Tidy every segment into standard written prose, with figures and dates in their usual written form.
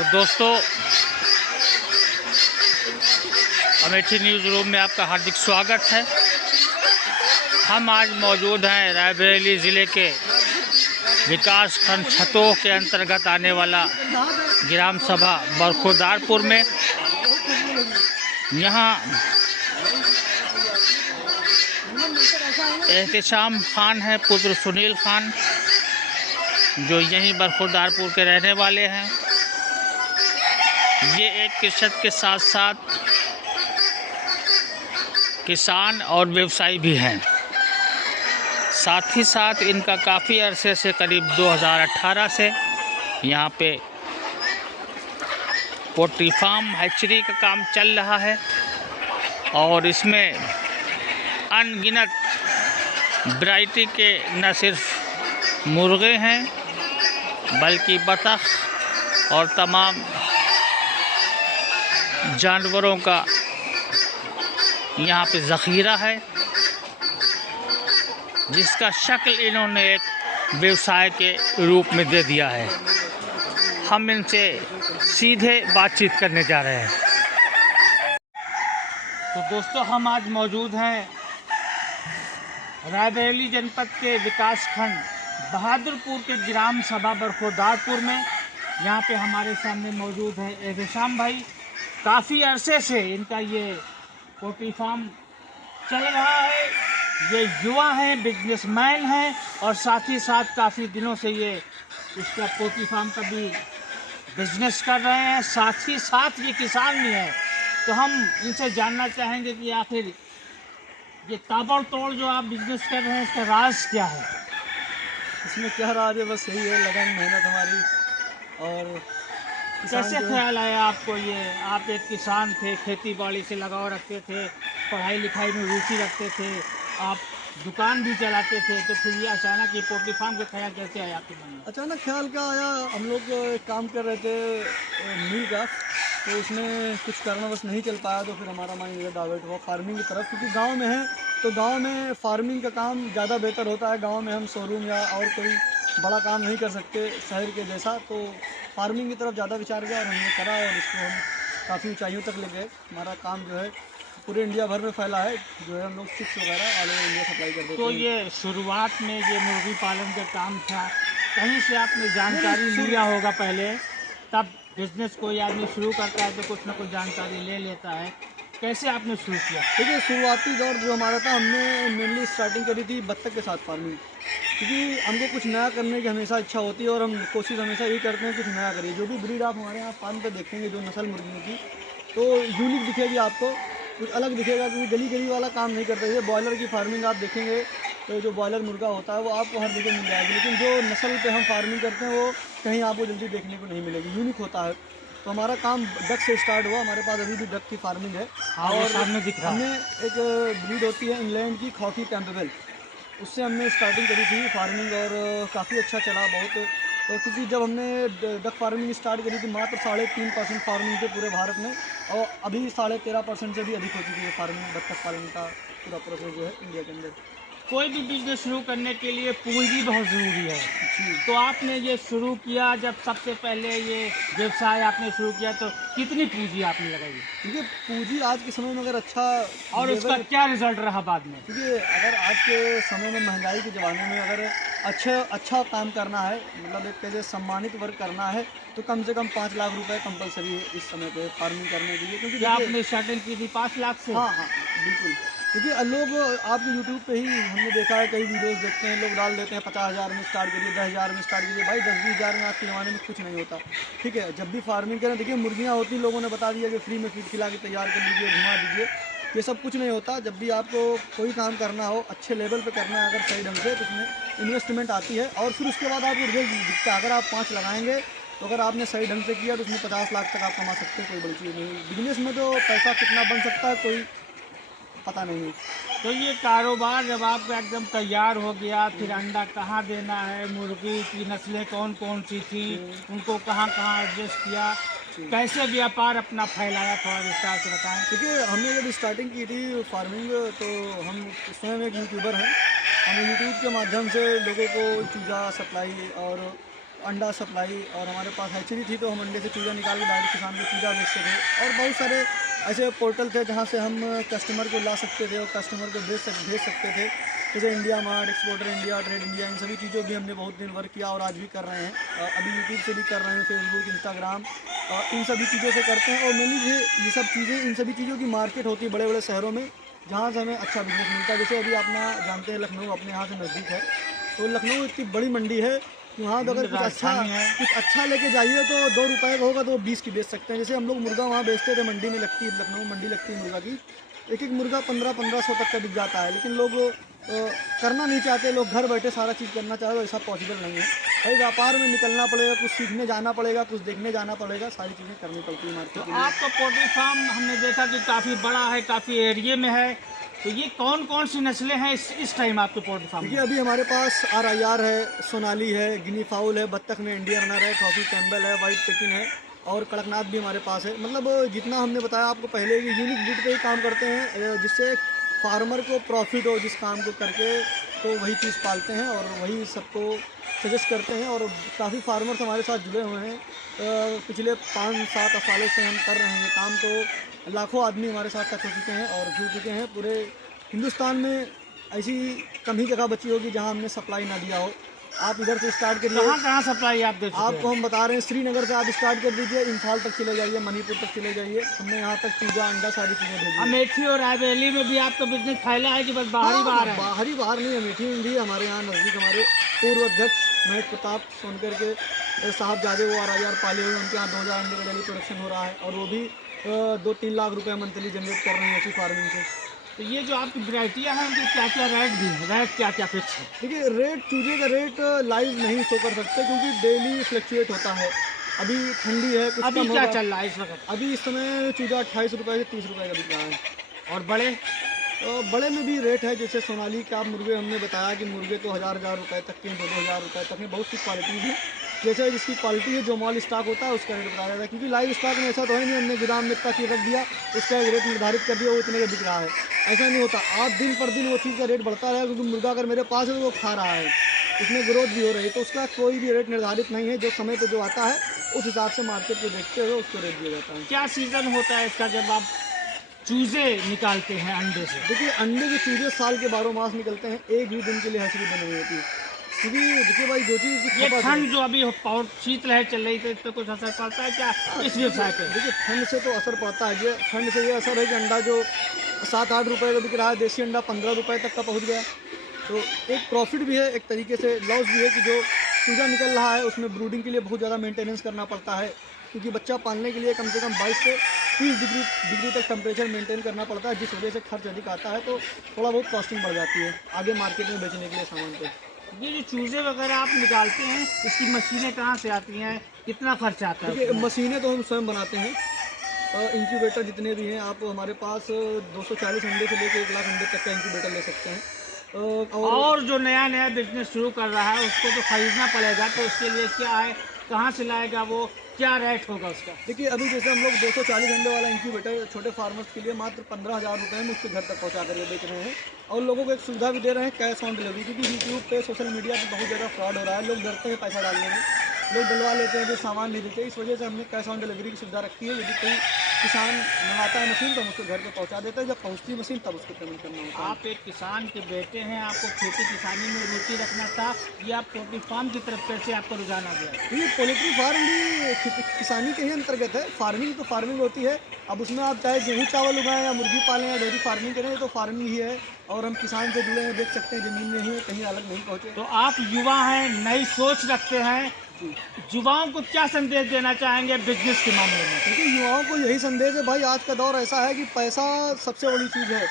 तो दोस्तों, Amethi news room में आपका हार्दिक स्वागत है। हम आज मौजूद हैं रायबरेली ज़िले के विकास खंड छतोह के अंतर्गत आने वाला ग्राम सभा बरखुरदारपुर में। यहाँ एहतिशाम खान है, पुत्र सुनील खान, जो यहीं बरखुरदारपुर के रहने वाले हैं। ये एक कृषक के साथ साथ किसान और व्यवसायी भी हैं। साथ ही साथ इनका काफ़ी अरसे से, करीब 2018 से यहाँ पे पोल्ट्री फार्म हैचरी का काम चल रहा है और इसमें अनगिनत वैरायटी के न सिर्फ मुर्गे हैं बल्कि बतख और तमाम जानवरों का यहाँ पे ज़ख़ीरा है, जिसका शक्ल इन्होंने एक व्यवसाय के रूप में दे दिया है। हम इनसे सीधे बातचीत करने जा रहे हैं। तो दोस्तों, हम आज मौजूद हैं रायबरेली जनपद के विकास खंड बहादुरपुर के ग्राम सभा बरखुरदारपुर में। यहाँ पे हमारे सामने मौजूद है एहतिशाम भाई। काफ़ी अरसे से इनका ये पोल्ट्री फार्म चल रहा है। ये युवा हैं, बिजनेसमैन हैं और साथ ही साथ काफ़ी दिनों से ये इसका पोल्ट्री फार्म का भी बिजनेस कर रहे हैं। साथ ही साथ ये किसान भी हैं। तो हम इनसे जानना चाहेंगे कि आखिर ये ताबड़तोड़ जो आप बिजनेस कर रहे हैं, इसका राज क्या है? इसमें क्या राज है, बस यही है लगन मेहनत हमारी। और कैसे ख्याल आया आपको? ये आप एक किसान थे, खेती बाड़ी से लगाव रखते थे, पढ़ाई लिखाई में रुचि रखते थे, आप दुकान भी चलाते थे, तो फिर ये अचानक ये पोल्ट्री फार्म का ख्याल कैसे आया आपके मन में? अचानक ख्याल क्या आया, हम लोग एक काम कर रहे थे मिल का, तो उसमें कुछ कारणवश नहीं चल पाया, तो फिर हमारा माइंड इधर डाइवर्ट हुआ फार्मिंग की तरफ। क्योंकि गांव में है तो गांव में फार्मिंग का काम ज़्यादा बेहतर होता है। गांव में हम शोरूम या और कोई बड़ा काम नहीं कर सकते शहर के जैसा, तो फार्मिंग की तरफ ज़्यादा विचार किया और हमने करा और इसको हम काफ़ी ऊंचाइयों तक ले गए। हमारा काम जो है पूरे इंडिया भर में फैला है, जो है हम लोग चिप्स वगैरह ऑल ओवर इंडिया सप्लाई कर देते हैं। तो ये शुरुआत में ये मुर्गी पालन का काम था, कहीं से आपने जानकारी लिया होगा पहले? तब बिजनेस कोई आदमी शुरू करता है तो कुछ ना कुछ जानकारी ले लेता है। कैसे आपने शुरू किया? देखिए, शुरुआती दौर जो हमारा था, हमने मेनली स्टार्टिंग करी थी बत्तख के साथ फार्मिंग। क्योंकि हमको कुछ नया करने की हमेशा इच्छा होती है और हम कोशिश हमेशा यही करते हैं कुछ नया करिए। जो भी ब्रीड आप हमारे यहाँ फार्म पे देखेंगे, जो नस्ल मुर्गियों की, तो यूनिक दिखेगी आपको, कुछ अलग दिखेगा। क्योंकि गली गली वाला काम नहीं करते। ये बॉयलर की फार्मिंग आप देखेंगे तो जो बॉयलर मुर्गा होता है वो आपको हर जगह मिल जाएगी, लेकिन जो नस्ल पे हम फार्मिंग करते हैं वो कहीं आपको जल्दी देखने को नहीं मिलेगी, यूनिक होता है। तो हमारा काम डक से स्टार्ट हुआ। हमारे पास अभी भी डक की फार्मिंग है। और सामने दिख रहा है, हमने एक ब्रीड होती है इंग्लैंड की खॉकी कैंपबेल, उससे हमने स्टार्टिंग करी थी फार्मिंग और काफ़ी अच्छा चला बहुत। तो क्योंकि जब हमने डक फार्मिंग स्टार्ट करी थी, मात्र 3.5% फार्मिंग थे पूरे भारत में, और अभी 13.5% से भी अधिक हो चुकी है फार्मिंग, बत्तख पालन का पूरा प्रोसेस जो है इंडिया के अंदर। कोई भी बिजनेस शुरू करने के लिए पूंजी बहुत ज़रूरी है। तो आपने ये शुरू किया, जब सबसे पहले ये व्यवसाय आपने शुरू किया तो कितनी पूंजी आपने लगाई? क्योंकि पूंजी आज के समय में अगर अच्छा और उसका क्या रिजल्ट रहा बाद में? क्योंकि अगर आज के समय में महंगाई के ज़माने में अगर अच्छा काम करना है, मतलब एक तरह से सम्मानित वर्क करना है, तो कम से कम 5 लाख रुपए कंपलसरी है इस समय पे फार्मिंग करने के लिए। क्योंकि आपने स्टार्टिंग की थी 5 लाख से? हाँ, बिल्कुल। क्योंकि लोग आपके यूट्यूब पे ही हमने देखा है, कई वीडियोस देखते हैं, लोग डाल देते हैं 50,000 में स्टार्ट करिए, 10,000 में स्टार्ट करिए। भाई 10-20 हज़ार में आज के ज़माने में कुछ नहीं होता। ठीक है, जब भी फार्मिंग करें, देखिए मुर्गियाँ होती, लोगों ने बता दिया कि फ्री में फीड खिला के तैयार कर लीजिए, घुमा दीजिए, ये सब कुछ नहीं होता। जब भी आपको कोई काम करना हो, अच्छे लेवल पे करना है अगर सही ढंग से, तो उसमें इन्वेस्टमेंट आती है और फिर उसके बाद आपको रिजल्ट दिखता है। अगर आप 5 लगाएंगे तो अगर आपने सही ढंग से किया तो उसमें 50 लाख तक आप कमा सकते हैं, कोई बड़ी चीज़ नहीं। बिजनेस में तो पैसा कितना बन सकता है कोई पता नहीं है। तो ये कारोबार जब आपका एकदम तैयार हो गया, फिर अंडा कहाँ देना है, मुर्गी की नस्लें कौन कौन सी थी, उनको कहाँ कहाँ एडजस्ट किया, कैसे व्यापार अपना फैलाया, थोड़ा विस्तार से बताएं। देखिए, हमने जब स्टार्टिंग की थी फार्मिंग, तो हम स्वयं एक यूट्यूबर हैं। हम यूट्यूब के माध्यम से लोगों को चूजा सप्लाई और अंडा सप्लाई, और हमारे पास हैचरी थी तो हम अंडे से चूज़ा निकाल के डायरेक्ट किसान को चूज़ा बेचते थे। और बहुत सारे ऐसे पोर्टल थे जहाँ से हम कस्टमर को ला सकते थे और कस्टमर को भेज सकते थे, जैसे India Mart, exporter India, trade India, इन सभी चीज़ों भी हमने बहुत दिन वर्क किया और आज भी कर रहे हैं। अभी यूट्यूब से भी कर रहे हैं, फेसबुक, इंस्टाग्राम, इन सभी चीज़ों से करते हैं। और मेनली ये सब चीज़ें, इन सभी चीज़ों की मार्केट होती है बड़े बड़े शहरों में, जहाँ से हमें अच्छा बिजनेस मिलता है। जैसे अभी अपना जानते हैं लखनऊ अपने यहाँ से नज़दीक है, तो लखनऊ इतनी बड़ी मंडी है कि वहाँ अगर कुछ अच्छा लेके जाइए तो 2 रुपये का होगा तो 20 की बेच सकते हैं। जैसे हम लोग मुर्गा वहाँ बेचते थे, मंडी में लगती है, लखनऊ मंडी लगती है मुर्गा की, एक एक मुर्गा 1500 तक का बिक जाता है। लेकिन लोग करना नहीं चाहते, लोग घर बैठे सारा चीज़ करना चाहे तो ऐसा पॉसिबल नहीं है भाई। व्यापार में निकलना पड़ेगा, कुछ सीखने जाना पड़ेगा, कुछ देखने जाना पड़ेगा, सारी चीज़ें करनी पड़ती है मार्केट के लिए। आपका पोल्ट्री फार्म हमने देखा कि काफ़ी बड़ा है, काफ़ी एरिया में है, तो ये कौन कौन सी नस्लें हैं इस टाइम आपके पोल्ट्री फार्म में? देखिए अभी हमारे पास RIR है, सोनाली है, गिनी फाउल है, बत्तख में इंडियन रनर है, कॉफ़ी कैम्बल है, वाइट पेकिन है और कड़कनाथ भी हमारे पास है। मतलब जितना हमने बताया आपको पहले कि यूनिक ब्रीड पे ही काम करते हैं, जिससे फार्मर को प्रॉफिट हो जिस काम को करके, तो वही चीज़ पालते हैं और वही सबको सजेस्ट करते हैं। और काफ़ी फार्मर्स हमारे साथ जुड़े हुए हैं, पिछले 5-7 सालों से हम कर रहे हैं ये काम, तो लाखों आदमी हमारे साथ टच हो चुके हैं और जुड़ चुके हैं। पूरे हिंदुस्तान में ऐसी कम ही जगह बची होगी जहां हमने सप्लाई ना दिया हो। आप इधर से स्टार्ट करिए, कहाँ सप्लाई आप दे चुके हैं? आपको हम बता रहे हैं, श्रीनगर से आप स्टार्ट कर दीजिए, इम्फाल तक चले जाइए, मणिपुर तक चले जाइए, हमने यहाँ तक चूजा, अंडा, सारी चीज़ें भेजी। अमेठी और रायबरेली में भी आपका बिजनेस फैला है कि बस बाहर बाहर है? बाहर नहीं, अमेठी में भी हमारे यहाँ नज़दीक हमारे पूर्व अध्यक्ष महेश प्रताप सोनकर के साहब ज़्यादा वो RIR पाले हुए, उनके यहाँ 2000 अंडे का डेली प्रोडक्शन हो रहा है और वो भी 2-3 लाख रुपए मंथली जनरेट कर रहे हैं ऐसी फार्मिंग से। तो ये जो आपकी वैरायटियाँ हैं उनके क्या क्या रेट भी हैं, रेट क्या क्या फिक्स है? देखिए रेट, चूजे का रेट लाइव नहीं शो कर सकते क्योंकि डेली फ्लक्चुएट होता है। अभी ठंडी है, कुछ अभी कम क्या होगा। चल रहा है इस वक्त? अभी इस समय चूजा 28 रुपये से 30 रुपये का बिक रहा है। और बड़े? तो बड़े में भी रेट है, जैसे सोनाली के आप मुर्गे, हमने बताया कि मुर्गे तो 1000 रुपये तक के, 2-2000 रुपये तक में बहुत सी क्वालिटी है। जैसे जिसकी क्वालिटी है, जो मॉल स्टॉक होता है उसका रेट बताया जाता है, क्योंकि लाइव स्टॉक में ऐसा तो है नहीं हमने गोदाम में इतना चीज़ रख दिया उसका एक रेट निर्धारित कर दिया वो इतने का बिक रहा है, ऐसा नहीं होता। आप दिन पर दिन वो चीज़ का रेट बढ़ता रहेगा, क्योंकि मुर्गा अगर मेरे पास है तो वो खा रहा है, उसमें ग्रोथ भी हो रही है, तो उसका कोई भी रेट निर्धारित नहीं है। जो समय पर जो आता है उस हिसाब से मार्केट को देखते हुए उसको रेट दिया जाता है। क्या सीज़न होता है इसका जब आप चूजे निकालते हैं अंडे से? देखिए अंडे के चूजे साल के 12 मास निकलते हैं, एक भी दिन के लिए हैचरी बनी हुई होती है। क्योंकि देखिए भाई जो चीज़ की ये खपत है, ठंड जो अभी शीतलहर चल रही है, इस पर कुछ असर पड़ता है क्या इस व्यवसाय पे? देखिए ठंड से तो असर पड़ता है। ये ठंड से ये असर है कि अंडा जो 7-8 रुपये का बिक रहा है, देसी अंडा 15 रुपये तक का पहुंच गया। तो एक प्रॉफिट भी है, एक तरीके से लॉस भी है कि जो चूजा निकल रहा है उसमें ब्रूडिंग के लिए बहुत ज़्यादा मेंटेनेंस करना पड़ता है, क्योंकि बच्चा पालने के लिए कम से कम 22 से 30 डिग्री तक टेम्परेचर मेंटेन करना पड़ता है, जिस वजह से खर्च अधिक आता है, तो थोड़ा बहुत कॉस्टिंग बढ़ जाती है आगे मार्केट में बेचने के लिए सामान पे। ये जो चूजे वगैरह आप निकालते हैं, इसकी मशीनें कहाँ से आती हैं, कितना खर्च आता है? देखिए मशीनें तो हम स्वयं बनाते हैं, इंक्यूबेटर जितने भी हैं आप हमारे पास 240 अंडे से लेकर 1 लाख अंडे तक का इंक्यूबेटर ले सकते हैं। और जो नया बिजनेस शुरू कर रहा है उसको तो खरीदना पड़ेगा, तो उसके लिए क्या है, कहाँ से लाएगा वो, क्या रेट होगा उसका? देखिए अभी जैसे हम लोग 240 अंडे वाला इंक्यूबेटर छोटे फार्मर्स के लिए मात्र 15,000 रुपये में उसके घर तक पहुंचा कर बेच रहे हैं, और लोगों को एक सुविधा भी दे रहे हैं, कैश ऑन डिलीवरी। क्योंकि यूट्यूब पे, सोशल मीडिया पे बहुत ज़्यादा फ्रॉड हो रहा है, लोग डरते हैं पैसा डालने में, लोग डलवा लेते हैं जो सामान नहीं देते। इस वजह से हमने कैश ऑन डिलीवरी की सुविधा रखी है। यदि कोई किसान मंगाता है मशीन तो हम उसको घर पे पहुंचा देते हैं, जब पहुंचती है मशीन तब उसको पेमेंट करना होता है। आप एक किसान के बेटे हैं, आपको खेती किसानी में रुचि रखना था, या आप पोल्ट्री फार्म की तरफ कैसे आपको रुझान आ गया? ये पोल्ट्री फार्म भी किसानी के ही अंतर्गत है। फार्मिंग तो फार्मिंग होती है, अब उसमें आप चाहे गेहूँ चावल उगाएं या मुर्गी पालें या डेयरी फार्मिंग करें, तो फार्मिंग ही है। और हम किसान से जुड़े हैं, देख सकते हैं ज़मीन में ही है, कहीं अलग नहीं पहुँचे। तो आप युवा हैं, नई सोच रखते हैं, युवाओं को क्या संदेश देना चाहेंगे बिजनेस के मामले में? क्योंकि युवाओं को यही संदेश है भाई, आज का दौर ऐसा है कि पैसा सबसे बड़ी चीज़ है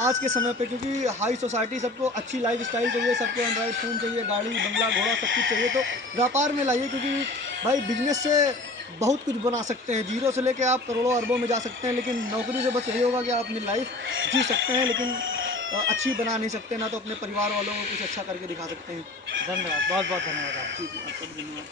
आज के समय पे, क्योंकि हाई सोसाइटी, सबको अच्छी लाइफ स्टाइल चाहिए, सबको एंड्रॉइड फ़ोन चाहिए, गाड़ी बंगला घोड़ा सब कुछ चाहिए। तो व्यापार में लाइए, क्योंकि भाई बिजनेस से बहुत कुछ बना सकते हैं, जीरो से लेके आप करोड़ों अरबों में जा सकते हैं। लेकिन नौकरी से बस यही होगा कि आप अपनी लाइफ जी सकते हैं, लेकिन अच्छी बना नहीं सकते, ना तो अपने परिवार वालों को कुछ अच्छा करके दिखा सकते हैं। धन्यवाद, बहुत बहुत धन्यवाद आप। जी आपका भी धन्यवाद।